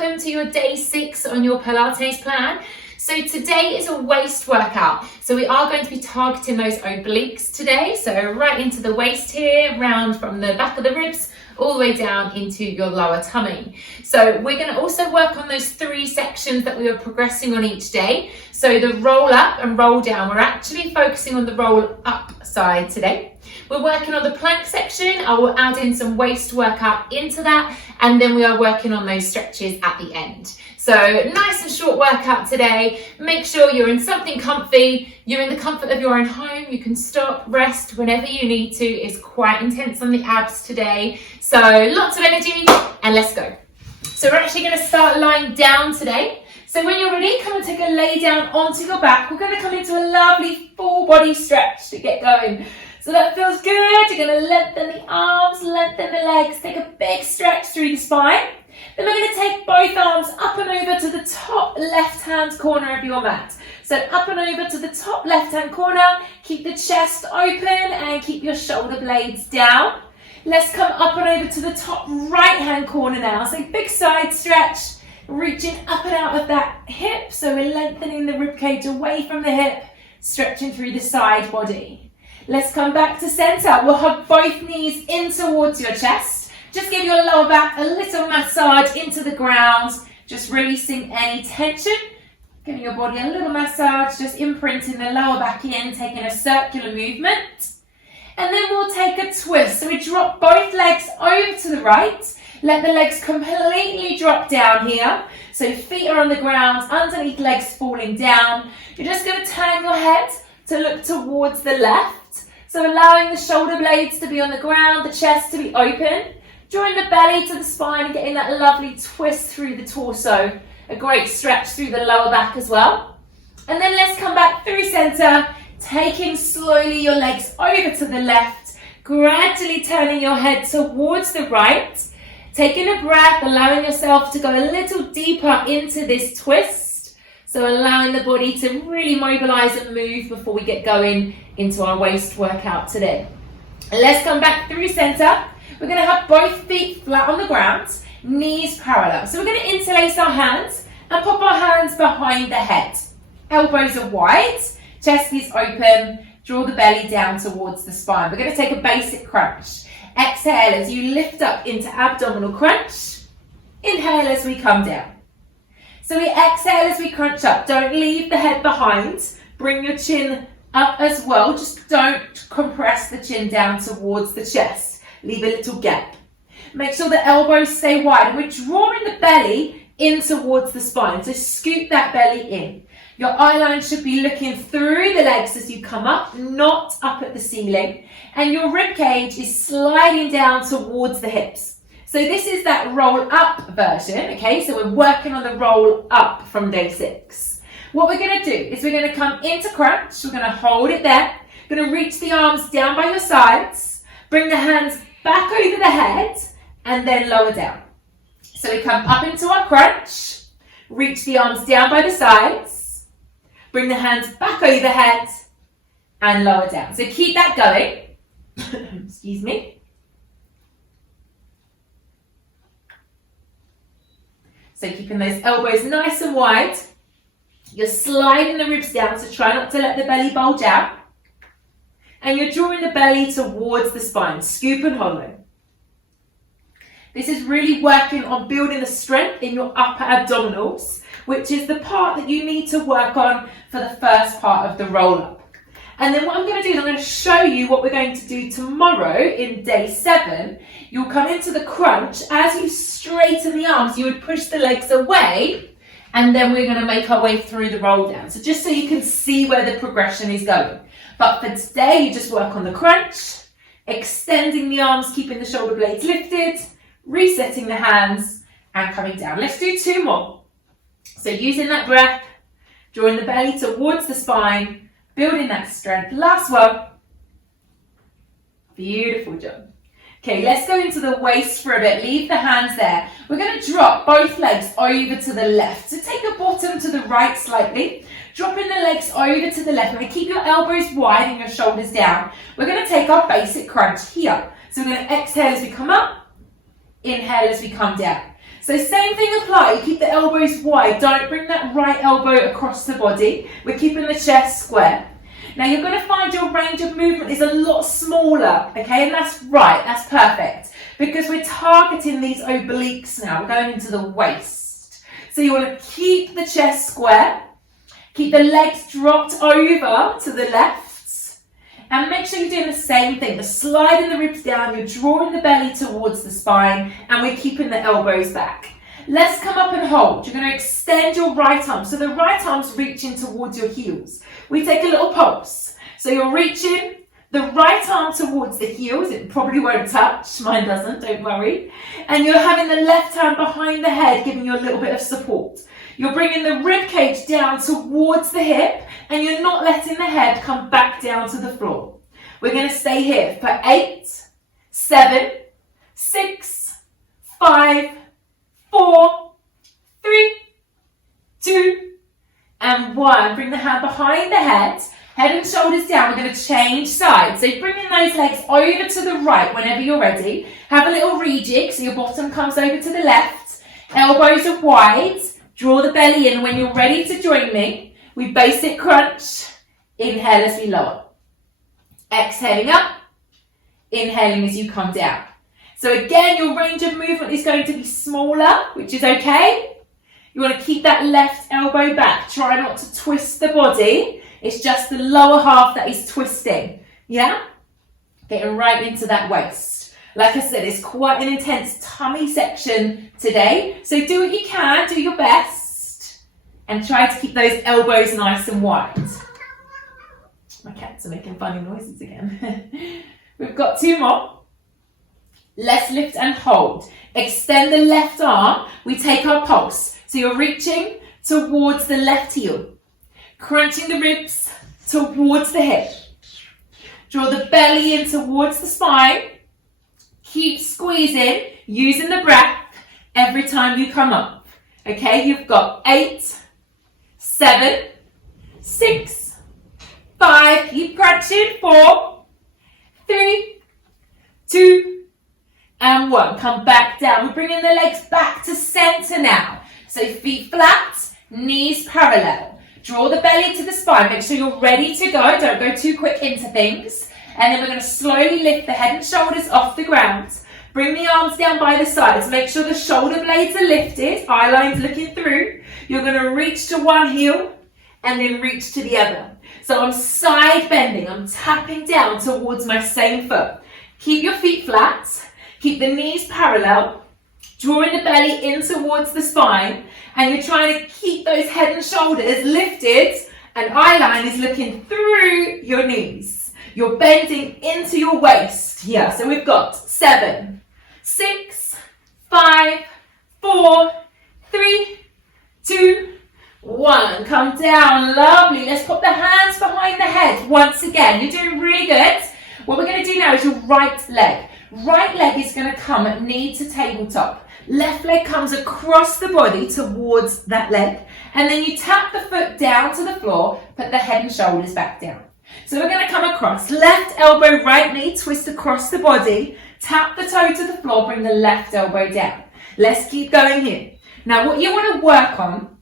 welcome to your day 6 on your Pilates plan. So today is a waist workout. So we are going to be targeting those obliques today. So right into the waist here, round from the back of the ribs, all the way down into your lower tummy. So we're going to also work on those 3 sections that we were progressing on each day. So the roll up and roll down, we're actually focusing on the roll up side today. We're working on the plank section. I will add in some waist workout into that, and then we are working on those stretches at the end. So nice and short workout today. Make sure you're in something comfy. You're in the comfort of your own home. You can stop, rest whenever you need to. It's quite intense on the abs today. So lots of energy, and let's go. So we're actually going to start lying down today. So when you're ready, come and take a lay down onto your back. We're going to come into a lovely full body stretch to get going. So that feels good. You're going to lengthen the arms, lengthen the legs, take a big stretch through the spine. Then we're going to take both arms up and over to the top left-hand corner of your mat. So up and over to the top left-hand corner, keep the chest open and keep your shoulder blades down. Let's come up and over to the top right-hand corner now. So big side stretch, reaching up and out of that hip. So we're lengthening the ribcage away from the hip, stretching through the side body. Let's come back to center. We'll hug both knees in towards your chest. Just give your lower back a little massage into the ground, just releasing any tension. Giving your body a little massage, just imprinting the lower back in, taking a circular movement. And then we'll take a twist. So we drop both legs over to the right. Let the legs completely drop down here. So feet are on the ground, underneath legs falling down. You're just going to turn your head to look towards the left. So allowing the shoulder blades to be on the ground, the chest to be open. Drawing the belly to the spine and getting that lovely twist through the torso. A great stretch through the lower back as well. And then let's come back through center, taking slowly your legs over to the left, gradually turning your head towards the right, taking a breath, allowing yourself to go a little deeper into this twist. So allowing the body to really mobilize and move before we get going into our waist workout today. And let's come back through center. We're going to have both feet flat on the ground, knees parallel. So we're going to interlace our hands and pop our hands behind the head. Elbows are wide, chest is open, draw the belly down towards the spine. We're going to take a basic crunch. Exhale as you lift up into abdominal crunch. Inhale as we come down. So we exhale as we crunch up. Don't leave the head behind. Bring your chin up as well. Just don't compress the chin down towards the chest. Leave a little gap. Make sure the elbows stay wide. And we're drawing the belly in towards the spine. So scoop that belly in. Your eye line should be looking through the legs as you come up, not up at the ceiling. And your rib cage is sliding down towards the hips. So this is that roll up version, okay? So we're working on the roll up from day 6. What we're going to do is we're going to come into crunch. We're going to hold it there. We're going to reach the arms down by your sides. Bring the hands back over the head and then lower down. So we come up into our crunch. Reach the arms down by the sides. Bring the hands back overhead and lower down. So keep that going. Excuse me. So keeping those elbows nice and wide. You're sliding the ribs down, so try not to let the belly bulge out. And you're drawing the belly towards the spine, scoop and hollow. This is really working on building the strength in your upper abdominals, which is the part that you need to work on for the first part of the roll-up. And then what I'm going to do is I'm going to show you what we're going to do tomorrow in day 7. You'll come into the crunch. As you straighten the arms, you would push the legs away, and then we're going to make our way through the roll down. So just so you can see where the progression is going. But for today, you just work on the crunch, extending the arms, keeping the shoulder blades lifted, resetting the hands, and coming down. Let's do 2 more. So using that breath, drawing the belly towards the spine, building that strength. Last one. Beautiful job. Okay, let's go into the waist for a bit. Leave the hands there. We're going to drop both legs over to the left. So take a bottom to the right slightly. Dropping the legs over to the left. We're going to keep your elbows wide and your shoulders down. We're going to take our basic crunch here. So we're going to exhale as we come up. Inhale as we come down. So So same thing apply, you keep the elbows wide, don't bring that right elbow across the body. We're keeping the chest square. Now you're going to find your range of movement is a lot smaller, okay, and that's right, that's perfect, because we're targeting these obliques now, we're going into the waist. So you want to keep the chest square, keep the legs dropped over to the left, and make sure you're doing the same thing, you're sliding the ribs down, you're drawing the belly towards the spine, and we're keeping the elbows back. Let's come up and hold. You're going to extend your right arm. So the right arm's reaching towards your heels. We take a little pulse. So you're reaching the right arm towards the heels. It probably won't touch. Mine doesn't, don't worry. And you're having the left hand behind the head, giving you a little bit of support. You're bringing the rib cage down towards the hip, and you're not letting the head come back down to the floor. We're going to stay here for 8, 7, 6, 5, 4, 3, 2, and 1. Bring the hand behind the head and shoulders down. We're going to change sides. So bringing those legs over to the right whenever you're ready. Have a little rejig, so your bottom comes over to the left. Elbows are wide. Draw the belly in. When you're ready to join me, we basic crunch. Inhale as we lower. Exhaling up. Inhaling as you come down. So again, your range of movement is going to be smaller, which is okay. You want to keep that left elbow back. Try not to twist the body. It's just the lower half that is twisting. Yeah? Getting right into that waist. Like I said, it's quite an intense tummy section today. So do what you can, do your best. And try to keep those elbows nice and wide. My cats are making funny noises again. We've got 2 more. Let's lift and hold. Extend the left arm. We take our pulse. So you're reaching towards the left heel. Crunching the ribs towards the hip. Draw the belly in towards the spine. Keep squeezing, using the breath every time you come up. Okay, you've got 8, 7, 6, 5. Keep crunching. 4, 3, 2, and 1. Come back down. We're bringing the legs back to center now. So feet flat, knees parallel. Draw the belly to the spine. Make sure you're ready to go. Don't go too quick into things. And then we're going to slowly lift the head and shoulders off the ground. Bring the arms down by the sides. Make sure the shoulder blades are lifted. Eye lines looking through. You're going to reach to one heel and then reach to the other. So I'm side bending. I'm tapping down towards my same foot. Keep your feet flat. Keep the knees parallel, drawing the belly in towards the spine, and you're trying to keep those head and shoulders lifted, and eye line is looking through your knees. You're bending into your waist here. So we've got 7, 6, 5, 4, 3, 2, 1. Come down, lovely. Let's put the hands behind the head once again. You're doing really good. What we're going to do now is your right leg. Right leg is going to come at knee to tabletop. Left leg comes across the body towards that leg. And then you tap the foot down to the floor, put the head and shoulders back down. So we're going to come across. Left elbow, right knee, twist across the body. Tap the toe to the floor, bring the left elbow down. Let's keep going here. Now what you want to work on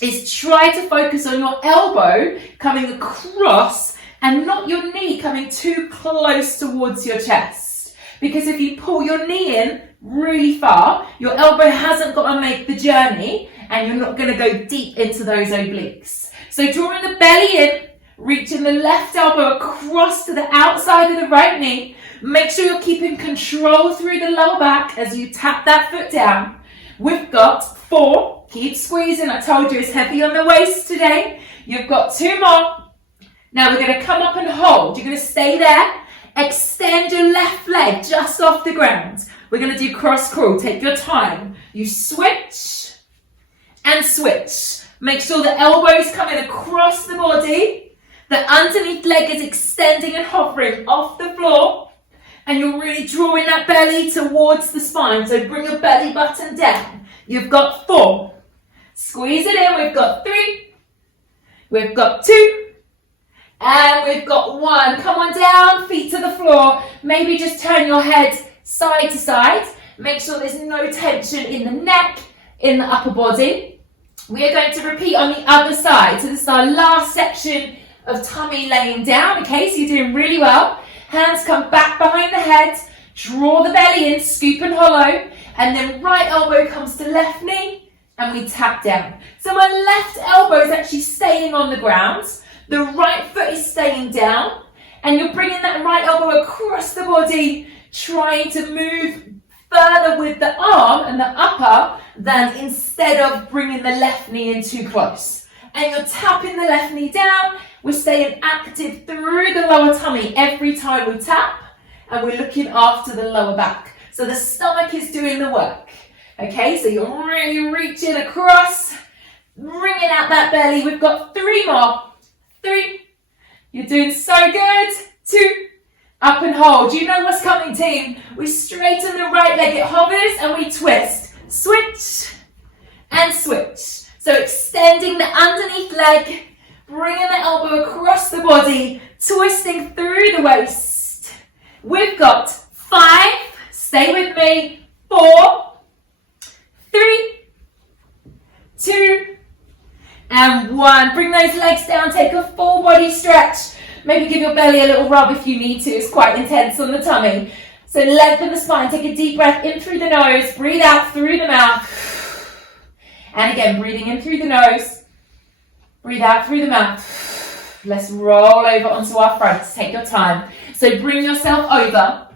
is try to focus on your elbow coming across and not your knee coming too close towards your chest. Because if you pull your knee in really far, your elbow hasn't got to make the journey and you're not going to go deep into those obliques. So drawing the belly in, reaching the left elbow across to the outside of the right knee. Make sure you're keeping control through the lower back as you tap that foot down. We've got 4. Keep squeezing. I told you it's heavy on the waist today. You've got 2 more. Now we're going to come up and hold. You're going to stay there. Extend your left leg just off the ground. We're going to do cross crawl. Take your time. You switch and switch. Make sure the elbows coming across the body. The underneath leg is extending and hovering off the floor. And you're really drawing that belly towards the spine. So bring your belly button down. You've got 4. Squeeze it in. We've got 3. We've got 2. And we've got 1. Come on down, feet to the floor. Maybe just turn your head side to side. Make sure there's no tension in the neck in the upper body. We are going to repeat on the other side. So this is our last section of tummy laying down. Okay, so you're doing really well. Hands come back behind the head. Draw the belly in, scoop and hollow. And then right elbow comes to left knee and we tap down. So my left elbow is actually staying on the ground. The right foot is staying down. And you're bringing that right elbow across the body, trying to move further with the arm and the upper than instead of bringing the left knee in too close. And you're tapping the left knee down. We're staying active through the lower tummy every time we tap. And we're looking after the lower back. So the stomach is doing the work. Okay, so you're really reaching across, bringing out that belly. We've got 3 more. 3. You're doing so good. 2. Up and hold. You know what's coming, team. We straighten the right leg. It hovers and we twist. Switch and switch. So extending the underneath leg, bringing the elbow across the body, twisting through the waist. We've got 5. Stay with me. 4, 3, 2, and 1. Bring those legs down. Take a full body stretch. Maybe give your belly a little rub if you need to. It's quite intense on the tummy. So lengthen the spine. Take a deep breath in through the nose. Breathe out through the mouth. And again, breathing in through the nose. Breathe out through the mouth. Let's roll over onto our fronts. Take your time. So bring yourself over.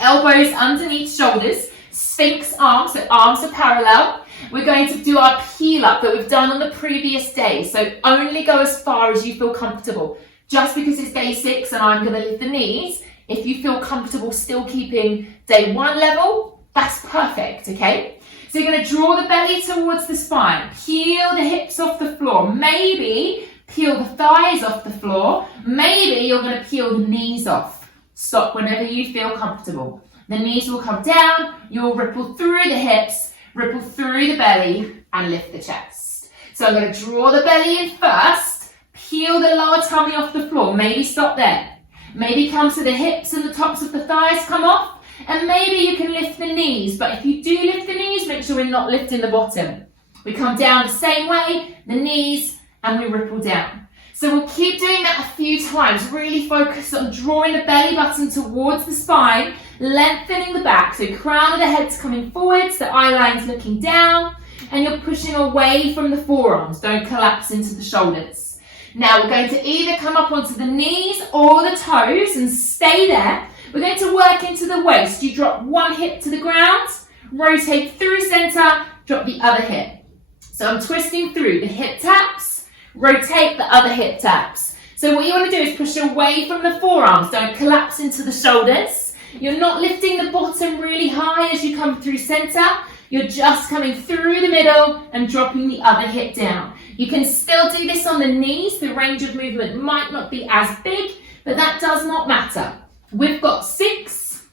Elbows underneath shoulders. Sphinx arms. So arms are parallel. We're going to do our peel up that we've done on the previous day. So only go as far as you feel comfortable. Just because it's day 6 and I'm going to lift the knees, if you feel comfortable still keeping day 1 level, that's perfect, okay? So you're going to draw the belly towards the spine, peel the hips off the floor, maybe peel the thighs off the floor, maybe you're going to peel the knees off. Stop whenever you feel comfortable. The knees will come down, you'll ripple through the hips, ripple through the belly and lift the chest. So I'm going to draw the belly in first. Peel the lower tummy off the floor. Maybe stop there. Maybe come to the hips and the tops of the thighs come off. And maybe you can lift the knees. But if you do lift the knees, make sure we're not lifting the bottom. We come down the same way, the knees, and we ripple down. So we'll keep doing that a few times. Really focus on drawing the belly button towards the spine, lengthening the back. So crown of the head's coming forwards, the eye line's looking down, and you're pushing away from the forearms. Don't collapse into the shoulders. Now we're going to either come up onto the knees or the toes and stay there. We're going to work into the waist. You drop one hip to the ground, rotate through center, drop the other hip. So I'm twisting through the hip taps, rotate the other hip taps. So what you want to do is push away from the forearms. Don't collapse into the shoulders. You're not lifting the bottom really high as you come through center. You're just coming through the middle and dropping the other hip down. You can still do this on the knees. The range of movement might not be as big, but that does not matter. We've got 6.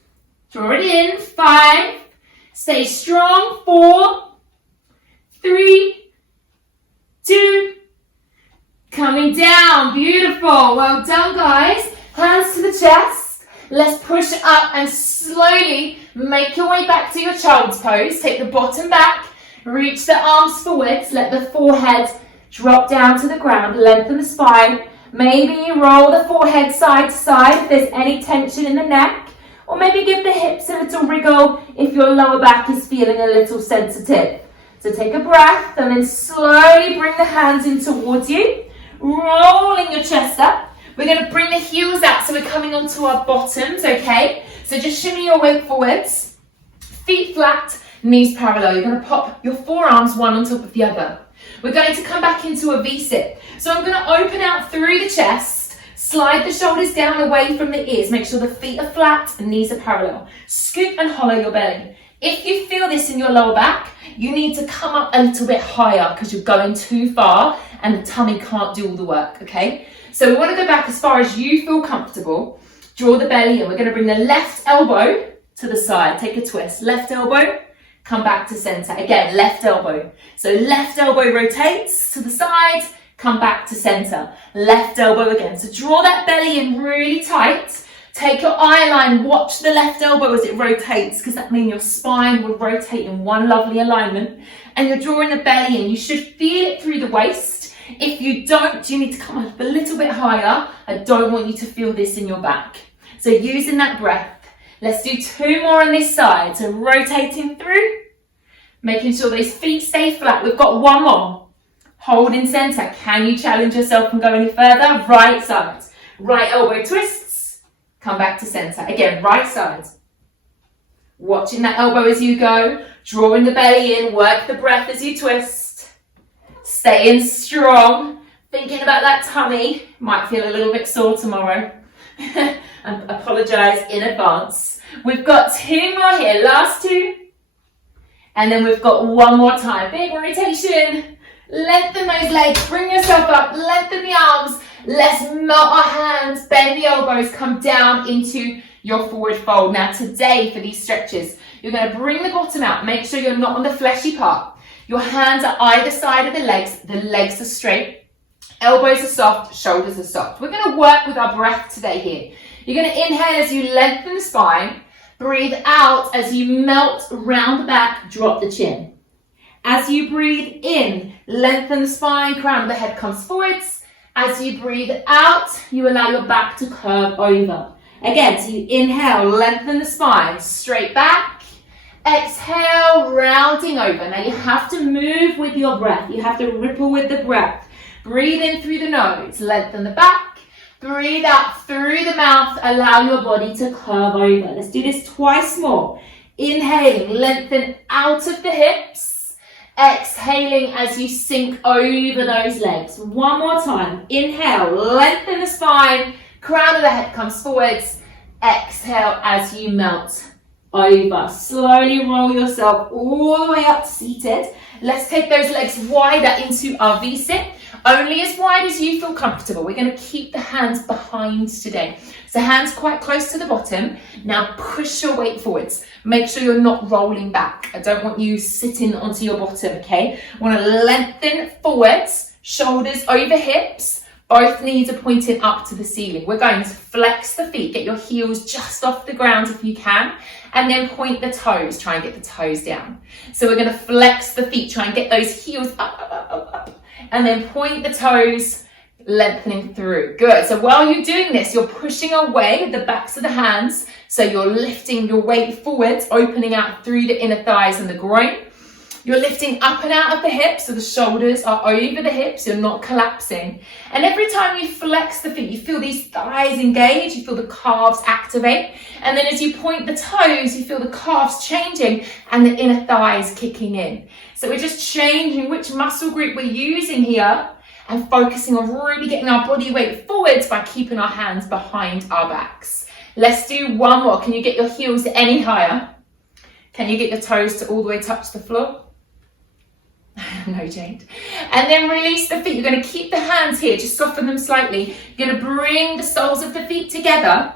Draw it in. 5. Stay strong. 4, 3, 2. Coming down. Beautiful. Well done, guys. Hands to the chest. Let's push up and slowly make your way back to your child's pose. Take the bottom back, reach the arms forwards, let the forehead drop down to the ground, lengthen the spine. Maybe you roll the forehead side to side if there's any tension in the neck, or maybe give the hips a little wriggle if your lower back is feeling a little sensitive. So take a breath and then slowly bring the hands in towards you, rolling your chest up. We're going to bring the heels out, so we're coming onto our bottoms, okay? So just shimmy your weight forwards, feet flat, knees parallel. You're going to pop your forearms one on top of the other. We're going to come back into a V-sit. So I'm going to open out through the chest, slide the shoulders down away from the ears. Make sure the feet are flat and knees are parallel. Scoop and hollow your belly. If you feel this in your lower back, you need to come up a little bit higher because you're going too far and the tummy can't do all the work, okay? So we want to go back as far as you feel comfortable. Draw the belly in. We're going to bring the left elbow to the side. Take a twist. Left elbow, come back to center. Again, left elbow. So left elbow rotates to the side, come back to center. Left elbow again. So draw that belly in really tight. Take your eye line, watch the left elbow as it rotates, because that means your spine will rotate in one lovely alignment. And you're drawing the belly in. You should feel it through the waist. If you don't, you need to come up a little bit higher. I don't want you to feel this in your back. So using that breath. Let's do 2 more on this side. So rotating through, making sure those feet stay flat. We've got 1 more. Hold in center. Can you challenge yourself and go any further? Right side. Right elbow twists. Come back to center. Again, right side. Watching that elbow as you go. Drawing the belly in. Work the breath as you twist. Staying strong. Thinking about that tummy. Might feel a little bit sore tomorrow. And apologise in advance. We've got 2 more here. Last 2. And then we've got 1 more time. Big rotation. Lengthen those legs. Bring yourself up. Lengthen the arms. Let's melt our hands. Bend the elbows. Come down into your forward fold. Now today for these stretches, you're going to bring the bottom out. Make sure you're not on the fleshy part. Your hands are either side of the legs. The legs are straight. Elbows are soft. Shoulders are soft. We're going to work with our breath today here. You're going to inhale as you lengthen the spine. Breathe out as you melt round the back, drop the chin. As you breathe in, lengthen the spine, crown of the head comes forwards. As you breathe out, you allow your back to curve over. Again, so you inhale, lengthen the spine, straight back. Exhale, rounding over. Now you have to move with your breath. You have to ripple with the breath. Breathe in through the nose, lengthen the back. Breathe out through the mouth, allow your body to curve over. Let's do this twice more. Inhaling, lengthen out of the hips. Exhaling as you sink over those legs. 1 more time. Inhale, lengthen the spine. Crown of the head comes forwards. Exhale as you melt over. Slowly roll yourself all the way up to seated. Let's take those legs wider into our V-sit. Only as wide as you feel comfortable. We're going to keep the hands behind today. So hands quite close to the bottom. Now push your weight forwards. Make sure you're not rolling back. I don't want you sitting onto your bottom, okay? I want to lengthen forwards, shoulders over hips. Both knees are pointing up to the ceiling. We're going to flex the feet. Get your heels just off the ground if you can. And then point the toes. Try and get the toes down. So we're going to flex the feet. Try and get those heels up. And then point the toes, lengthening through. Good. So while you're doing this, you're pushing away with the backs of the hands. So you're lifting your weight forwards, opening out through the inner thighs and the groin. You're lifting up and out of the hips, so the shoulders are over the hips. You're not collapsing. And every time you flex the feet, you feel these thighs engage. You feel the calves activate. And then as you point the toes, you feel the calves changing and the inner thighs kicking in. So we're just changing which muscle group we're using here and focusing on really getting our body weight forwards by keeping our hands behind our backs. Let's do 1 more. Can you get your heels any higher? Can you get your toes to all the way touch the floor? No, Jade. And then release the feet. You're going to keep the hands here, just soften them slightly. You're going to bring the soles of the feet together.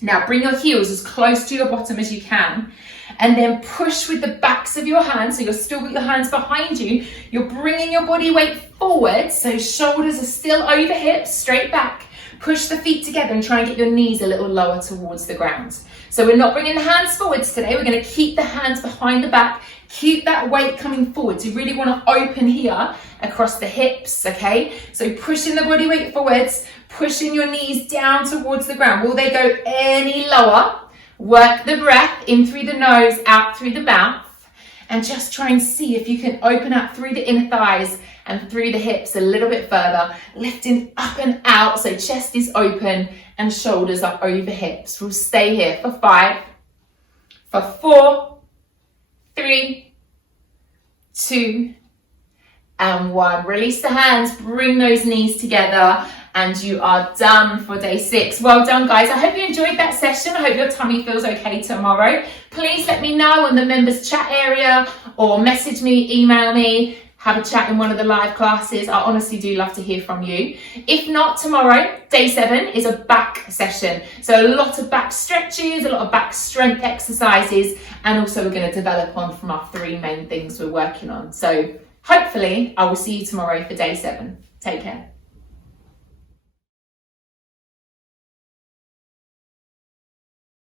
Now bring your heels as close to your bottom as you can. And then push with the backs of your hands. So you're still with your hands behind you. You're bringing your body weight forward. So shoulders are still over hips, straight back. Push the feet together and try and get your knees a little lower towards the ground. So we're not bringing the hands forwards today. We're going to keep the hands behind the back. Keep that weight coming forward. So you really want to open here across the hips, okay? So pushing the body weight forwards, pushing your knees down towards the ground. Will they go any lower? Work the breath in through the nose, out through the mouth. And just try and see if you can open up through the inner thighs and through the hips a little bit further. Lifting up and out, so chest is open and shoulders are over hips. We'll stay here for 5, for 4, 3, 2, and 1. Release the hands, bring those knees together, and you are done for day 6. Well done, guys. I hope you enjoyed that session. I hope your tummy feels okay tomorrow. Please let me know in the members chat area or message me, email me, have a chat in one of the live classes. I honestly do love to hear from you. If not, tomorrow, day 7, is a back session. So a lot of back stretches, a lot of back strength exercises, and also we're going to develop on from our 3 main things we're working on. So hopefully I will see you tomorrow for day 7. Take care.